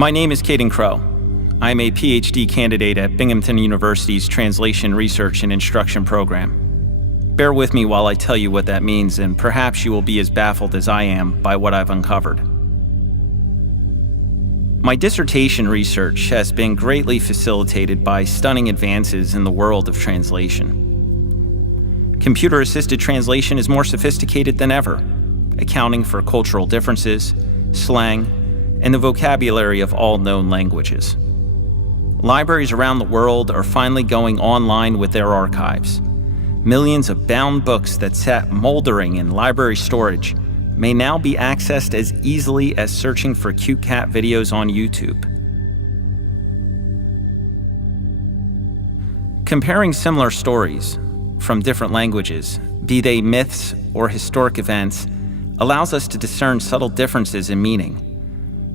My name is Caden Crow. I'm a PhD candidate at Binghamton University's Translation Research and Instruction program. Bear with me while I tell you what that means, and perhaps you will be as baffled as I am by what I've uncovered. My dissertation research has been greatly facilitated by stunning advances in the world of translation. Computer-assisted translation is more sophisticated than ever, accounting for cultural differences, slang, and the vocabulary of all known languages. Libraries around the world are finally going online with their archives. Millions of bound books that sat moldering in library storage may now be accessed as easily as searching for cute cat videos on YouTube. Comparing similar stories from different languages, be they myths or historic events, allows us to discern subtle differences in meaning.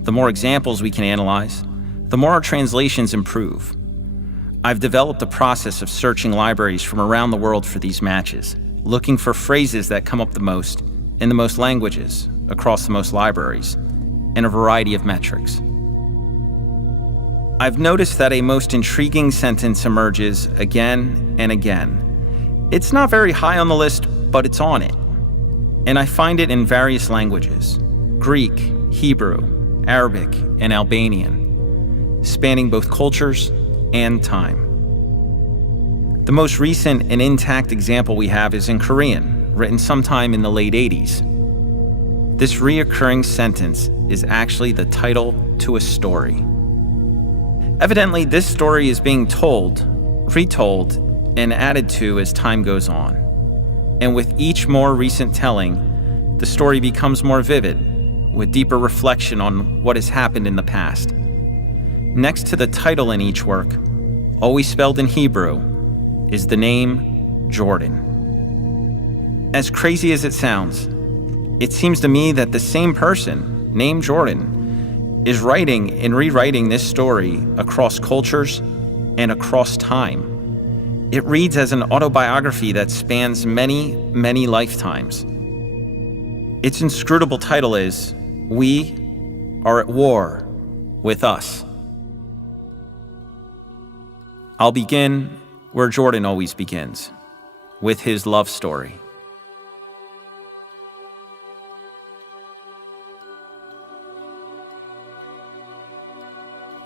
The more examples we can analyze, the more our translations improve. I've developed a process of searching libraries from around the world for these matches, looking for phrases that come up the most in the most languages, across the most libraries, and a variety of metrics. I've noticed that a most intriguing sentence emerges again and again. It's not very high on the list, but it's on it. And I find it in various languages: Greek, Hebrew, Arabic, and Albanian, spanning both cultures and time. The most recent and intact example we have is in Korean, written sometime in the late 80s. This reoccurring sentence is actually the title to a story. Evidently, this story is being told, retold, and added to as time goes on. And with each more recent telling, the story becomes more vivid, with deeper reflection on what has happened in the past. Next to the title in each work, always spelled in Hebrew, is the name Jordan. As crazy as it sounds, it seems to me that the same person, named Jordan, is writing and rewriting this story across cultures and across time. It reads as an autobiography that spans many, many lifetimes. Its inscrutable title is "We Are at War with Us." I'll begin where Jordan always begins, with his love story.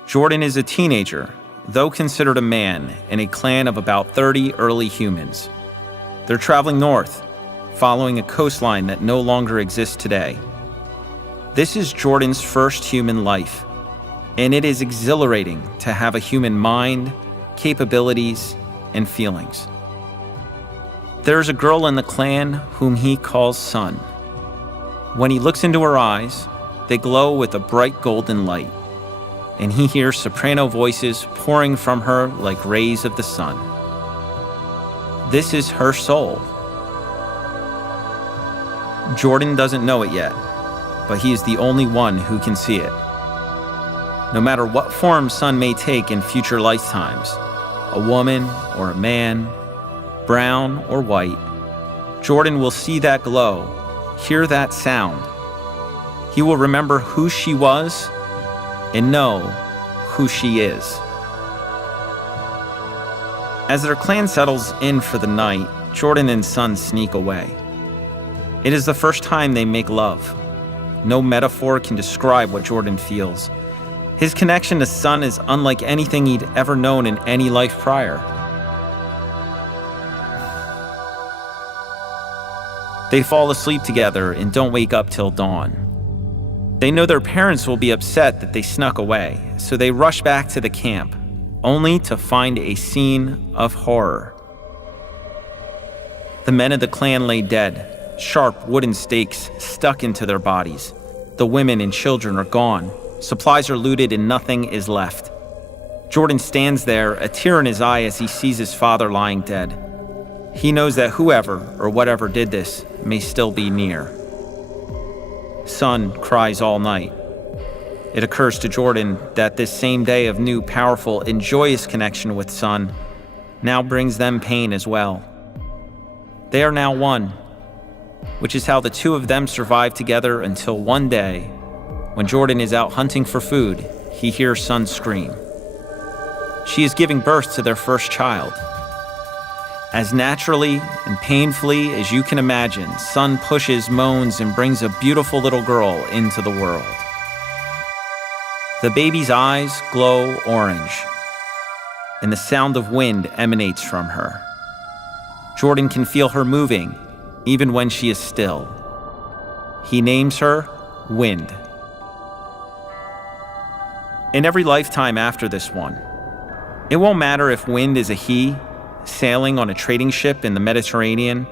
Jordan is a teenager, though considered a man, in a clan of about 30 early humans. They're traveling north, following a coastline that no longer exists today. This is Jordan's first human life, and it is exhilarating to have a human mind, capabilities, and feelings. There's a girl in the clan whom he calls Sun. When he looks into her eyes, they glow with a bright golden light, and he hears soprano voices pouring from her like rays of the sun. This is her soul. Jordan doesn't know it yet, but he is the only one who can see it. No matter what form Sun may take in future lifetimes, a woman or a man, brown or white, Jordan will see that glow, hear that sound. He will remember who she was and know who she is. As their clan settles in for the night, Jordan and Sun sneak away. It is the first time they make love. No metaphor can describe what Jordan feels. His connection to Sun is unlike anything he'd ever known in any life prior. They fall asleep together and don't wake up till dawn. They know their parents will be upset that they snuck away, so they rush back to the camp, only to find a scene of horror. The men of the clan lay dead, sharp wooden stakes stuck into their bodies. The women and children are gone. Supplies are looted and nothing is left. Jordan stands there, a tear in his eye as he sees his father lying dead. He knows that whoever or whatever did this may still be near. Sun cries all night. It occurs to Jordan that this same day of new, powerful, and joyous connection with Sun now brings them pain as well. They are now one, which is how the two of them survive together until one day, when Jordan is out hunting for food, he hears Sun scream. She is giving birth to their first child. As naturally and painfully as you can imagine, Sun pushes, moans, and brings a beautiful little girl into the world. The baby's eyes glow orange, and the sound of wind emanates from her. Jordan can feel her moving, even when she is still. He names her Wind. In every lifetime after this one, it won't matter if Wind is a he, sailing on a trading ship in the Mediterranean,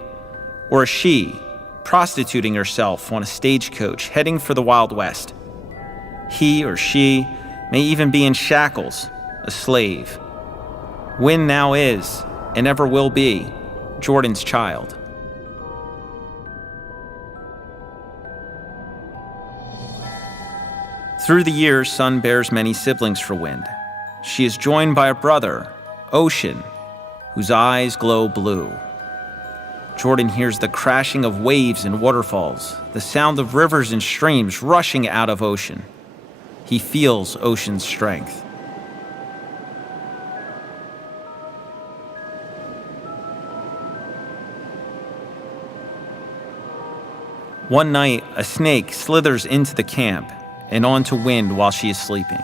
or a she, prostituting herself on a stagecoach heading for the Wild West. He or she may even be in shackles, a slave. Wind now is, and ever will be, Jordan's child. Through the years, Sun bears many siblings for Wind. She is joined by a brother, Ocean, whose eyes glow blue. Jordan hears the crashing of waves and waterfalls, the sound of rivers and streams rushing out of Ocean. He feels Ocean's strength. One night, a snake slithers into the camp and onto Wind while she is sleeping.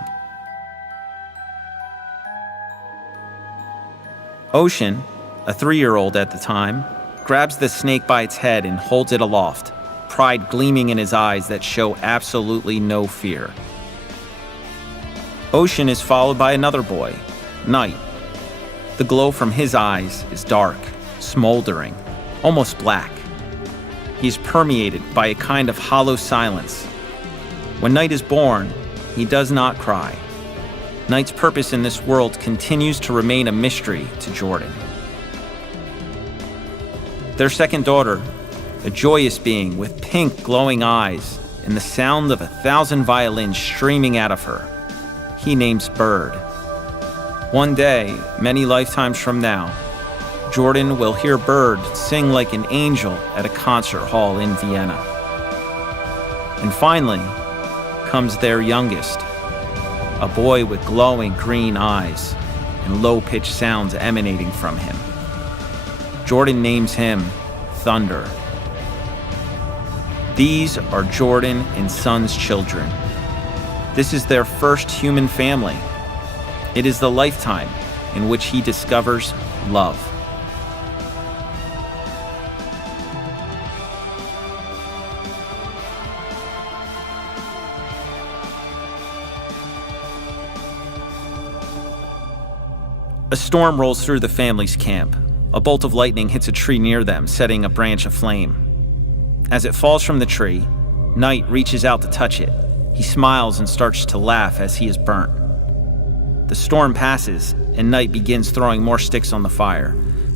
Ocean, a 3-year-old at the time, grabs the snake by its head and holds it aloft, pride gleaming in his eyes that show absolutely no fear. Ocean is followed by another boy, Night. The glow from his eyes is dark, smoldering, almost black. He is permeated by a kind of hollow silence. When Night is born, he does not cry. Night's purpose in this world continues to remain a mystery to Jordan. Their second daughter, a joyous being with pink glowing eyes and the sound of 1,000 violins streaming out of her, he names Bird. One day, many lifetimes from now, Jordan will hear Bird sing like an angel at a concert hall in Vienna. And finally comes their youngest, a boy with glowing green eyes and low-pitched sounds emanating from him. Jordan names him Thunder. These are Jordan and Sun's children. This is their first human family. It is the lifetime in which he discovers love. A storm rolls through the family's camp. A bolt of lightning hits a tree near them, setting a branch aflame. As it falls from the tree, Night reaches out to touch it. He smiles and starts to laugh as he is burnt. The storm passes, and Night begins throwing more sticks on the fire.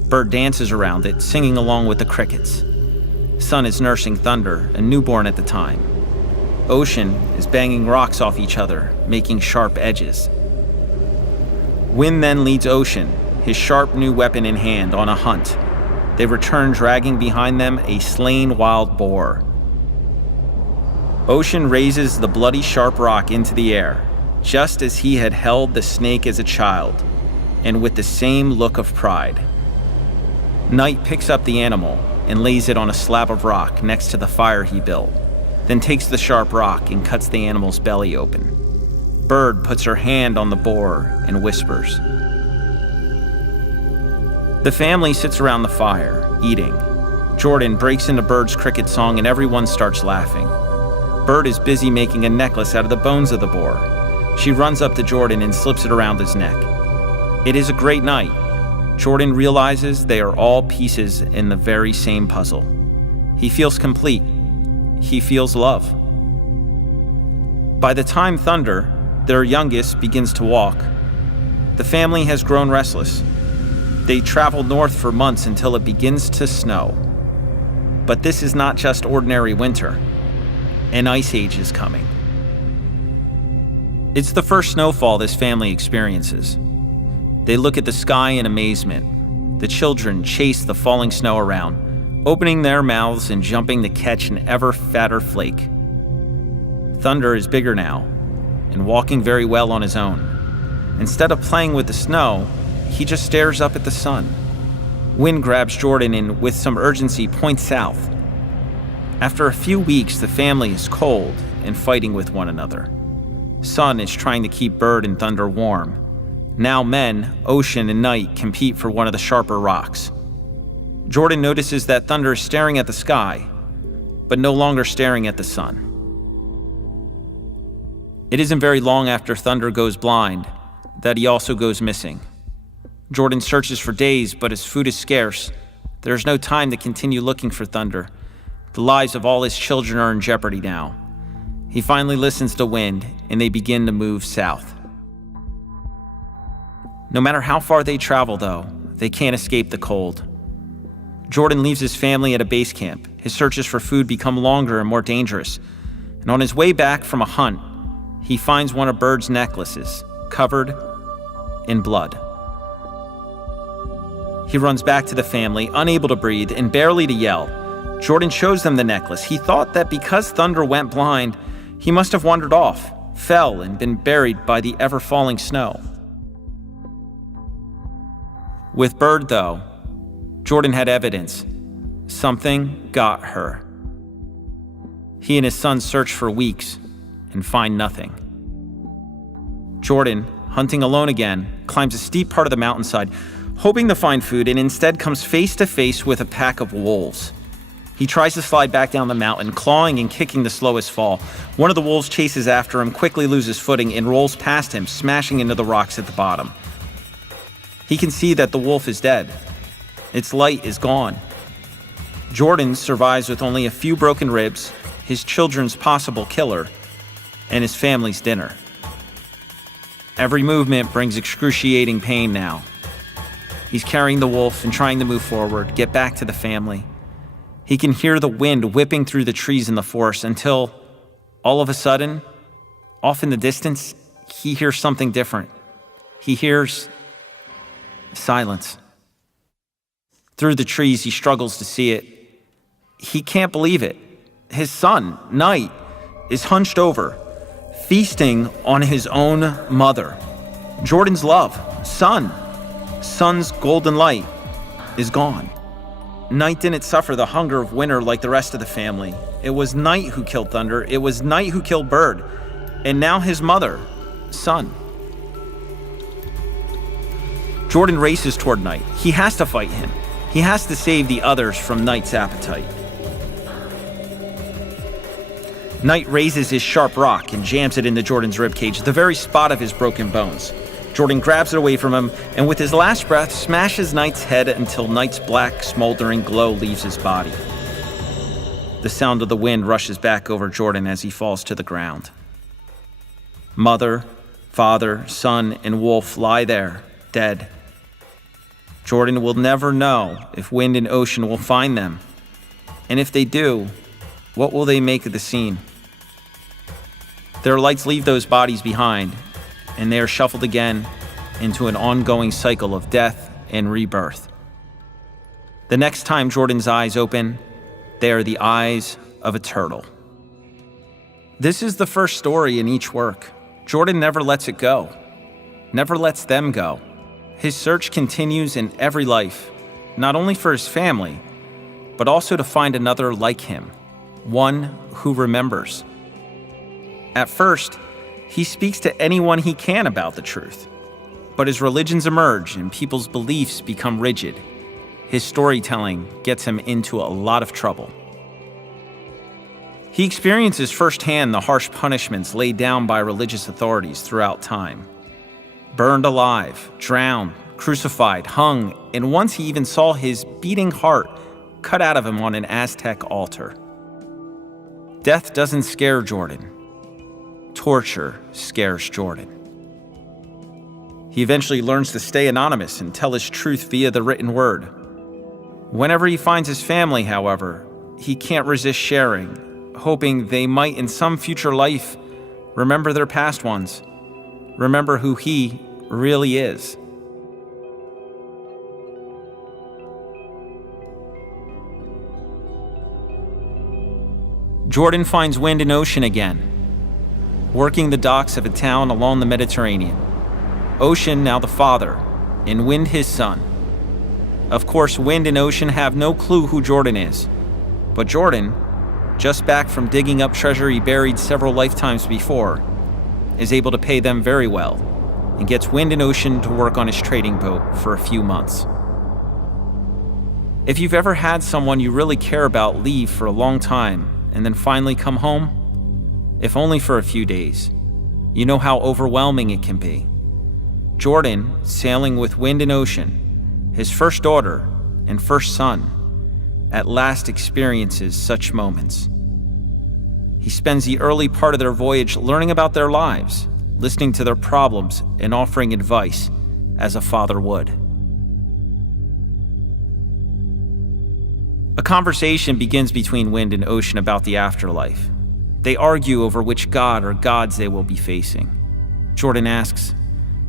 Bird dances around it, singing along with the crickets. Sun is nursing Thunder, a newborn at the time. Ocean is banging rocks off each other, making sharp edges. Wind then leads Ocean, his sharp new weapon in hand, on a hunt. They return dragging behind them a slain wild boar. Ocean raises the bloody sharp rock into the air, just as he had held the snake as a child, and with the same look of pride. Night picks up the animal and lays it on a slab of rock next to the fire he built, then takes the sharp rock and cuts the animal's belly open. Bird puts her hand on the boar and whispers. The family sits around the fire, eating. Jordan breaks into Bird's cricket song and everyone starts laughing. Bird is busy making a necklace out of the bones of the boar. She runs up to Jordan and slips it around his neck. It is a great night. Jordan realizes they are all pieces in the very same puzzle. He feels complete. He feels love. By the time Thunder, their youngest, begins to walk, the family has grown restless. They travel north for months until it begins to snow. But this is not just ordinary winter. An ice age is coming. It's the first snowfall this family experiences. They look at the sky in amazement. The children chase the falling snow around, opening their mouths and jumping to catch an ever fatter flake. Thunder is bigger now, and walking very well on his own. Instead of playing with the snow, he just stares up at the sun. Wind grabs Jordan and, with some urgency, points south. After a few weeks, the family is cold and fighting with one another. Sun is trying to keep Bird and Thunder warm. Now men, Ocean and Night, compete for one of the sharper rocks. Jordan notices that Thunder is staring at the sky, but no longer staring at the sun. It isn't very long after Thunder goes blind that he also goes missing. Jordan searches for days, but as food is scarce, there is no time to continue looking for Thunder. The lives of all his children are in jeopardy now. He finally listens to wind, and they begin to move south. No matter how far they travel, though, they can't escape the cold. Jordan leaves his family at a base camp. His searches for food become longer and more dangerous. And on his way back from a hunt, he finds one of Bird's necklaces, covered in blood. He runs back to the family, unable to breathe and barely to yell. Jordan shows them the necklace. He thought that because Thunder went blind, he must have wandered off, fell, and been buried by the ever-falling snow. With Bird, though, Jordan had evidence. Something got her. He and his son search for weeks and find nothing. Jordan, hunting alone again, climbs a steep part of the mountainside, hoping to find food, and instead comes face to face with a pack of wolves. He tries to slide back down the mountain, clawing and kicking the slowest fall. One of the wolves chases after him, quickly loses footing, and rolls past him, smashing into the rocks at the bottom. He can see that the wolf is dead. Its light is gone. Jordan survives with only a few broken ribs, his children's possible killer, and his family's dinner. Every movement brings excruciating pain now. He's carrying the wolf and trying to move forward, get back to the family. He can hear the wind whipping through the trees in the forest until, all of a sudden, off in the distance, he hears something different. He hears silence. Through the trees, he struggles to see it. He can't believe it. His son, Night, is hunched over, feasting on his own mother. Jordan's love, Sun's golden light, is gone. Night didn't suffer the hunger of winter like the rest of the family. It was Night who killed Thunder. It was Night who killed Bird. And now his mother, Sun. Jordan races toward Night. He has to fight him. He has to save the others from Night's appetite. Night raises his sharp rock and jams it into Jordan's ribcage, the very spot of his broken bones. Jordan grabs it away from him, and with his last breath, smashes Night's head until Night's black, smoldering glow leaves his body. The sound of the wind rushes back over Jordan as he falls to the ground. Mother, father, son, and wolf lie there, dead. Jordan will never know if wind and ocean will find them. And if they do, what will they make of the scene? Their lights leave those bodies behind, and they are shuffled again into an ongoing cycle of death and rebirth. The next time Jordan's eyes open, they are the eyes of a turtle. This is the first story in each work. Jordan never lets it go, never lets them go. His search continues in every life, not only for his family, but also to find another like him, one who remembers. At first, he speaks to anyone he can about the truth. But as religions emerge and people's beliefs become rigid, his storytelling gets him into a lot of trouble. He experiences firsthand the harsh punishments laid down by religious authorities throughout time. Burned alive, drowned, crucified, hung, and once he even saw his beating heart cut out of him on an Aztec altar. Death doesn't scare Jordan. Torture scares Jordan. He eventually learns to stay anonymous and tell his truth via the written word. Whenever he finds his family, however, he can't resist sharing, hoping they might in some future life remember their past ones, remember who he really is. Jordan finds wind and ocean again. working the docks of a town along the Mediterranean. Ocean, now the father, and Wind his son. Of course, Wind and Ocean have no clue who Jordan is. But Jordan, just back from digging up treasure he buried several lifetimes before, is able to pay them very well and gets Wind and Ocean to work on his trading boat for a few months. If you've ever had someone you really care about leave for a long time and then finally come home, if only for a few days, you know how overwhelming it can be. Jordan, sailing with Wind and Ocean, his first daughter and first son, at last experiences such moments. He spends the early part of their voyage learning about their lives, listening to their problems, and offering advice as a father would. A conversation begins between Wind and Ocean about the afterlife. They argue over which god or gods they will be facing. Jordan asks,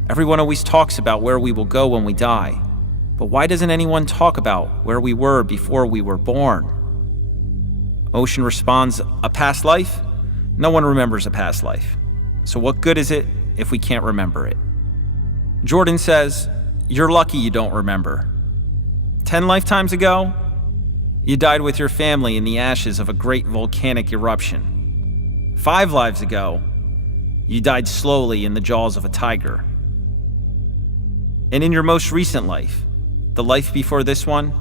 "Everyone always talks about where we will go when we die, but why doesn't anyone talk about where we were before we were born?" Ocean responds, "A past life? No one remembers a past life. So what good is it if we can't remember it?" Jordan says, "You're lucky you don't remember. 10 lifetimes ago, you died with your family in the ashes of a great volcanic eruption. 5 lives ago, you died slowly in the jaws of a tiger. And in your most recent life, the life before this one,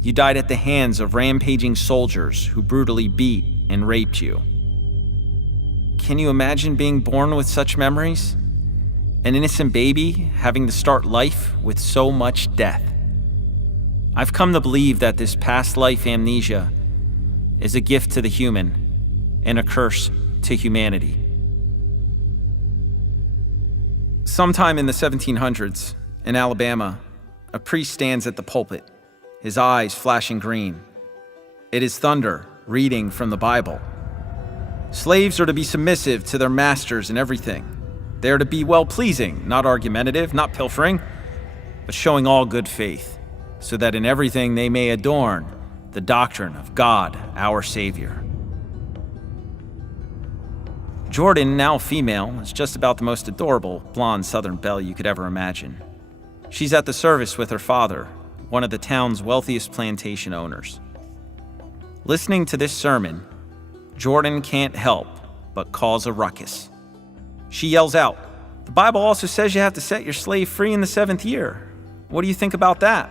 you died at the hands of rampaging soldiers who brutally beat and raped you. Can you imagine being born with such memories? An innocent baby having to start life with so much death. I've come to believe that this past life amnesia is a gift to the human and a curse to humanity." Sometime in the 1700s, in Alabama, a priest stands at the pulpit, his eyes flashing green. It is thunder, reading from the Bible. Slaves are to be submissive to their masters in everything. They are to be well-pleasing, not argumentative, not pilfering, but showing all good faith, so that in everything they may adorn the doctrine of God, our Savior. Jordan, now female, is just about the most adorable blonde Southern belle you could ever imagine. She's at the service with her father, one of the town's wealthiest plantation owners. Listening to this sermon, Jordan can't help but cause a ruckus. She yells out, "The Bible also says you have to set your slave free in the 7th year. What do you think about that?"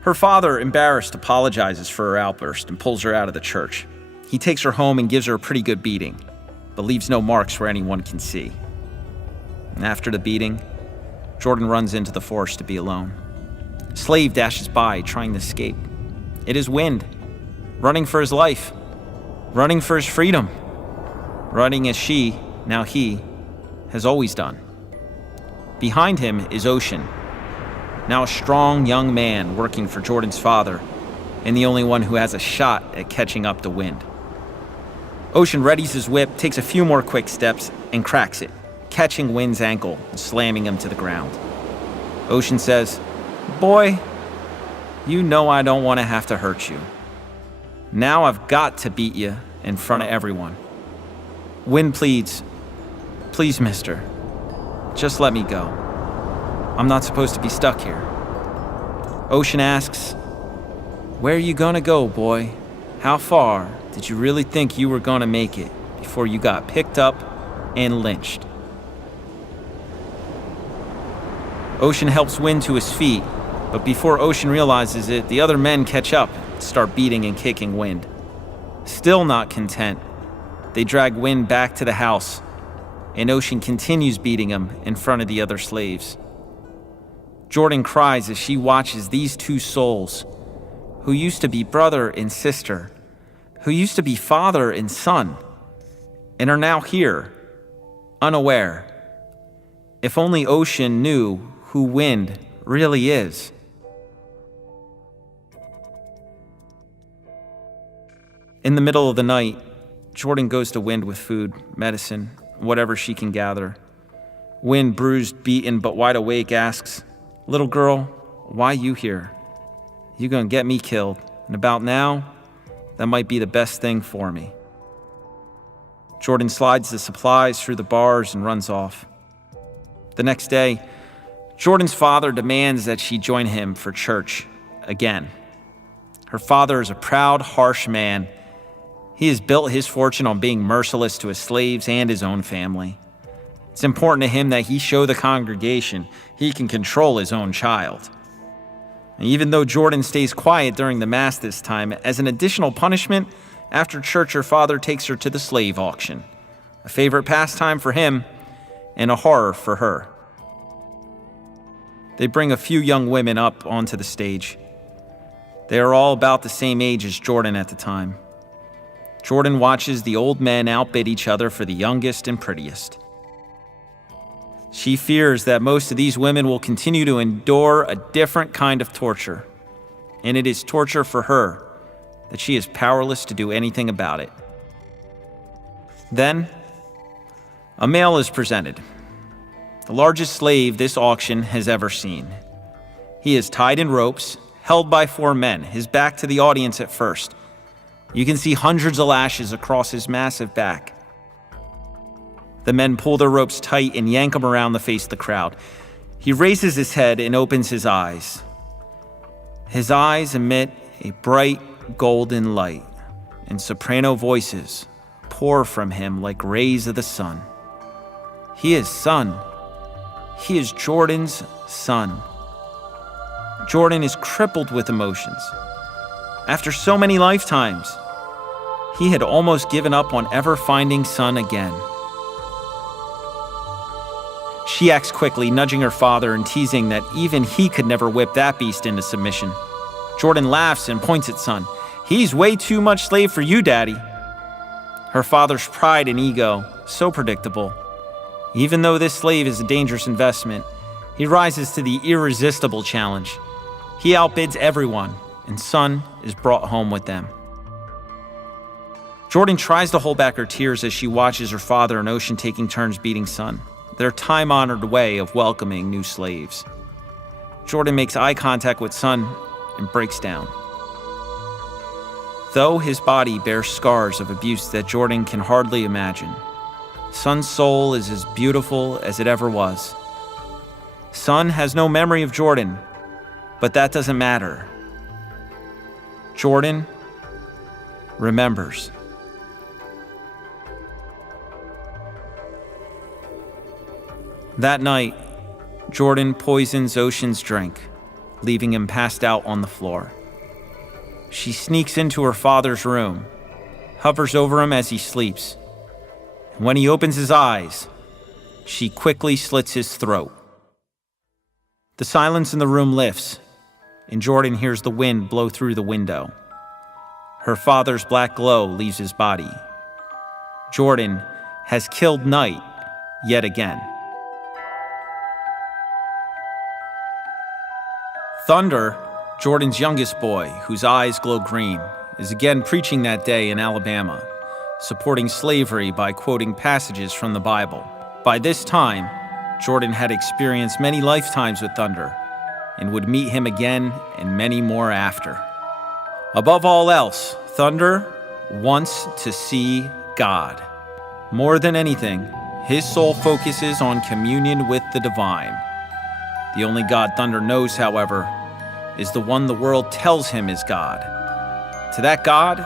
Her father, embarrassed, apologizes for her outburst and pulls her out of the church. He takes her home and gives her a pretty good beating, but leaves no marks where anyone can see. And after the beating, Jordan runs into the forest to be alone. A slave dashes by, trying to escape. It is Wind, running for his life, running for his freedom, running as she, now he, has always done. Behind him is Ocean, now a strong young man working for Jordan's father, and the only one who has a shot at catching up to Wind. Ocean readies his whip, takes a few more quick steps, and cracks it, catching Wind's ankle and slamming him to the ground. Ocean says, "Boy, you know I don't want to have to hurt you. Now I've got to beat you in front of everyone." Wind pleads, "Please, mister, just let me go. I'm not supposed to be stuck here." Ocean asks, "Where are you gonna go, boy? How far did you really think you were gonna make it before you got picked up and lynched?" Ocean helps Wind to his feet, but before Ocean realizes it, the other men catch up and start beating and kicking Wind. Still not content, they drag Wind back to the house, and Ocean continues beating him in front of the other slaves. Jordan cries as she watches these two souls, who used to be brother and sister, who used to be father and son, and are now here, unaware. If only Ocean knew who Wind really is. In the middle of the night, Jordan goes to Wind with food, medicine, whatever she can gather. Wind, bruised, beaten, but wide awake, asks, "Little girl, why you here? You gonna get me killed, and about now, that might be the best thing for me." Jordan slides the supplies through the bars and runs off. The next day, Jordan's father demands that she join him for church again. Her father is a proud, harsh man. He has built his fortune on being merciless to his slaves and his own family. It's important to him that he show the congregation he can control his own child. And even though Jordan stays quiet during the Mass this time, as an additional punishment, after church her father takes her to the slave auction, a favorite pastime for him and a horror for her. They bring a few young women up onto the stage. They are all about the same age as Jordan at the time. Jordan watches the old men outbid each other for the youngest and prettiest. She fears that most of these women will continue to endure a different kind of torture, and it is torture for her that she is powerless to do anything about it. Then, a male is presented, the largest slave this auction has ever seen. He is tied in ropes, held by 4 men, his back to the audience at first. You can see hundreds of lashes across his massive back. The men pull their ropes tight and yank him around the face of the crowd. He raises his head and opens his eyes. His eyes emit a bright golden light, and soprano voices pour from him like rays of the sun. He is son. He is Jordan's son. Jordan is crippled with emotions. After so many lifetimes, he had almost given up on ever finding son again. She acts quickly, nudging her father and teasing that even he could never whip that beast into submission. Jordan laughs and points at son. "He's way too much slave for you, Daddy." Her father's pride and ego, so predictable. Even though this slave is a dangerous investment, he rises to the irresistible challenge. He outbids everyone, and son is brought home with them. Jordan tries to hold back her tears as she watches her father and Ocean taking turns beating son, their time-honored way of welcoming new slaves. Jordan makes eye contact with son and breaks down. Though his body bears scars of abuse that Jordan can hardly imagine, son's soul is as beautiful as it ever was. Son has no memory of Jordan, but that doesn't matter. Jordan remembers. That night, Jordan poisons Ocean's drink, leaving him passed out on the floor. She sneaks into her father's room, hovers over him as he sleeps. And when he opens his eyes, she quickly slits his throat. The silence in the room lifts, and Jordan hears the wind blow through the window. Her father's black glow leaves his body. Jordan has killed night yet again. Thunder, Jordan's youngest boy, whose eyes glow green, is again preaching that day in Alabama, supporting slavery by quoting passages from the Bible. By this time, Jordan had experienced many lifetimes with Thunder and would meet him again and many more after. Above all else, Thunder wants to see God. More than anything, his soul focuses on communion with the divine. The only God Thunder knows, however, is the one the world tells him is God. To that God,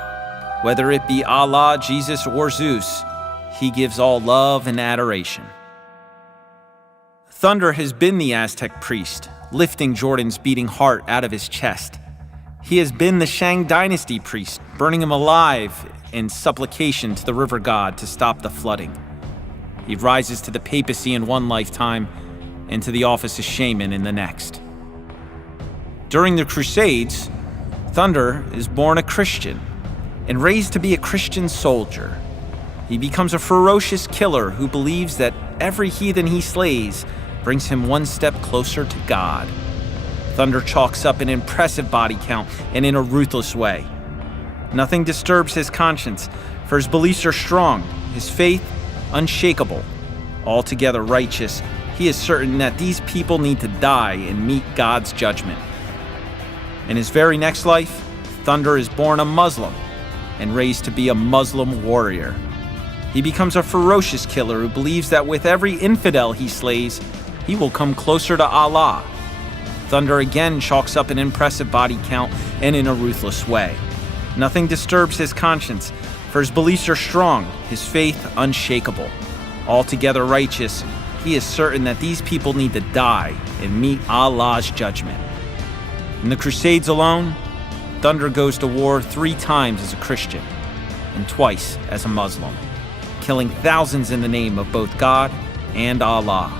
whether it be Allah, Jesus, or Zeus, he gives all love and adoration. Thunder has been the Aztec priest, lifting Jordan's beating heart out of his chest. He has been the Shang dynasty priest, burning him alive in supplication to the river god to stop the flooding. He rises to the papacy in one lifetime and to the office of shaman in the next. During the Crusades, Thunder is born a Christian and raised to be a Christian soldier. He becomes a ferocious killer who believes that every heathen he slays brings him one step closer to God. Thunder chalks up an impressive body count and in a ruthless way. Nothing disturbs his conscience, for his beliefs are strong, his faith unshakable. Altogether righteous, he is certain that these people need to die and meet God's judgment. In his very next life, Thunder is born a Muslim and raised to be a Muslim warrior. He becomes a ferocious killer who believes that with every infidel he slays, he will come closer to Allah. Thunder again chalks up an impressive body count and in a ruthless way. Nothing disturbs his conscience, for his beliefs are strong, his faith unshakable. Altogether righteous, he is certain that these people need to die and meet Allah's judgment. In the Crusades alone, Thunder goes to war 3 times as a Christian and twice as a Muslim, killing thousands in the name of both God and Allah.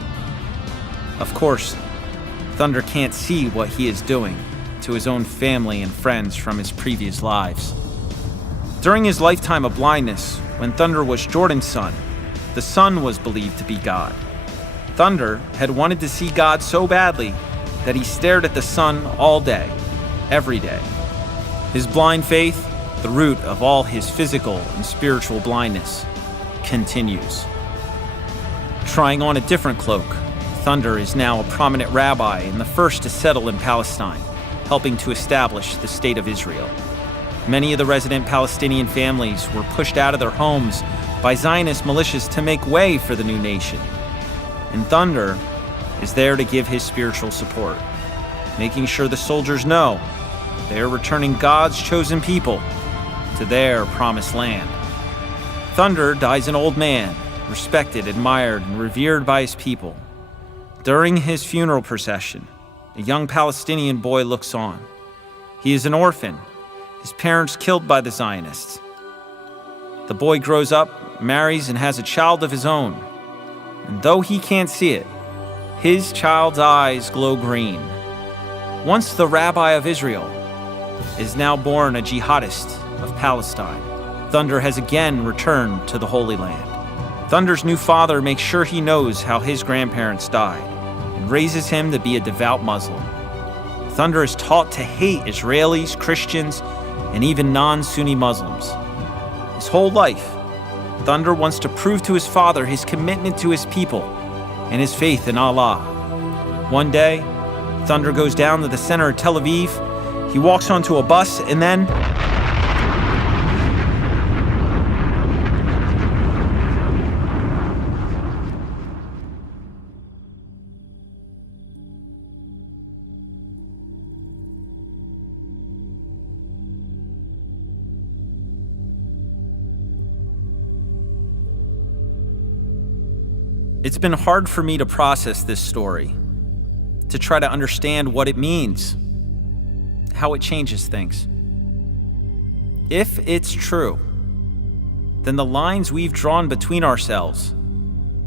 Of course, Thunder can't see what he is doing to his own family and friends from his previous lives. During his lifetime of blindness, when Thunder was Jordan's son, the sun was believed to be God. Thunder had wanted to see God so badly that he stared at the sun all day, every day. His blind faith, the root of all his physical and spiritual blindness, continues. Trying on a different cloak, Thunder is now a prominent rabbi and the first to settle in Palestine, helping to establish the state of Israel. Many of the resident Palestinian families were pushed out of their homes by Zionist militias to make way for the new nation. And Thunder is there to give his spiritual support, making sure the soldiers know they are returning God's chosen people to their promised land. Thunder dies an old man, respected, admired, and revered by his people. During his funeral procession, a young Palestinian boy looks on. He is an orphan, his parents killed by the Zionists. The boy grows up, marries, and has a child of his own. And though he can't see it, his child's eyes glow green. Once the rabbi of Israel is now born a jihadist of Palestine. Thunder has again returned to the Holy Land. Thunder's new father makes sure he knows how his grandparents died and raises him to be a devout Muslim. Thunder is taught to hate Israelis, Christians, and even non-Sunni Muslims. His whole life, Thunder wants to prove to his father his commitment to his people and his faith in Allah. One day, Thunder goes down to the center of Tel Aviv. He walks onto a bus and then... It's been hard for me to process this story, to try to understand what it means, how it changes things. If it's true, then the lines we've drawn between ourselves,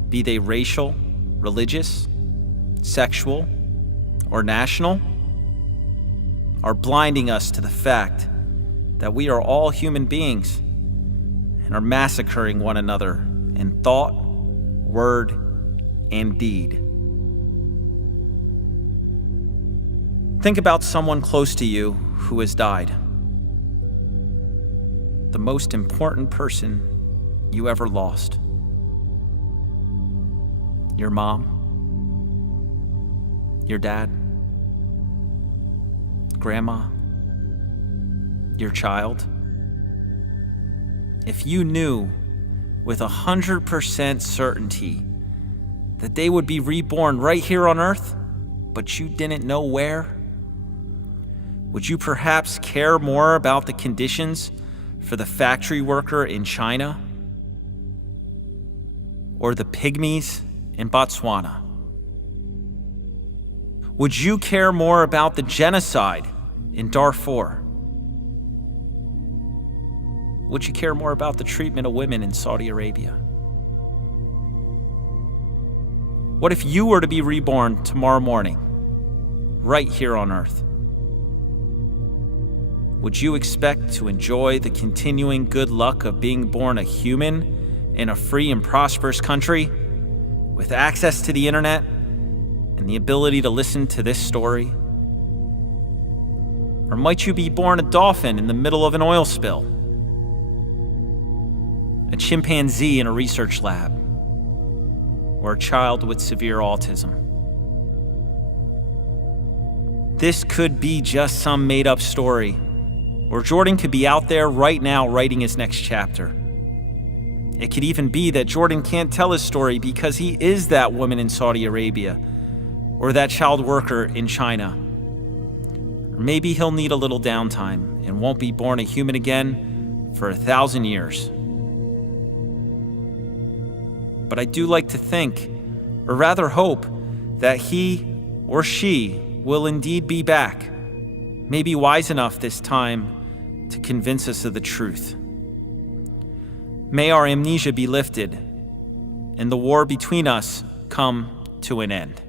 be they racial, religious, sexual, or national, are blinding us to the fact that we are all human beings and are massacring one another in thought, word, and deed. Think about someone close to you who has died. The most important person you ever lost. Your mom, your dad, grandma, your child. If you knew with 100% certainty that they would be reborn right here on Earth, but you didn't know where, would you perhaps care more about the conditions for the factory worker in China or the pygmies in Botswana? Would you care more about the genocide in Darfur? Would you care more about the treatment of women in Saudi Arabia? What if you were to be reborn tomorrow morning, right here on Earth? Would you expect to enjoy the continuing good luck of being born a human in a free and prosperous country with access to the internet and the ability to listen to this story? Or might you be born a dolphin in the middle of an oil spill? A chimpanzee in a research lab? Or a child with severe autism? This could be just some made-up story, or Jordan could be out there right now writing his next chapter. It could even be that Jordan can't tell his story because he is that woman in Saudi Arabia, or that child worker in China. Or maybe he'll need a little downtime and won't be born a human again for 1,000 years. But I do like to think, or rather hope, that he or she will indeed be back, maybe wise enough this time to convince us of the truth. May our amnesia be lifted and the war between us come to an end.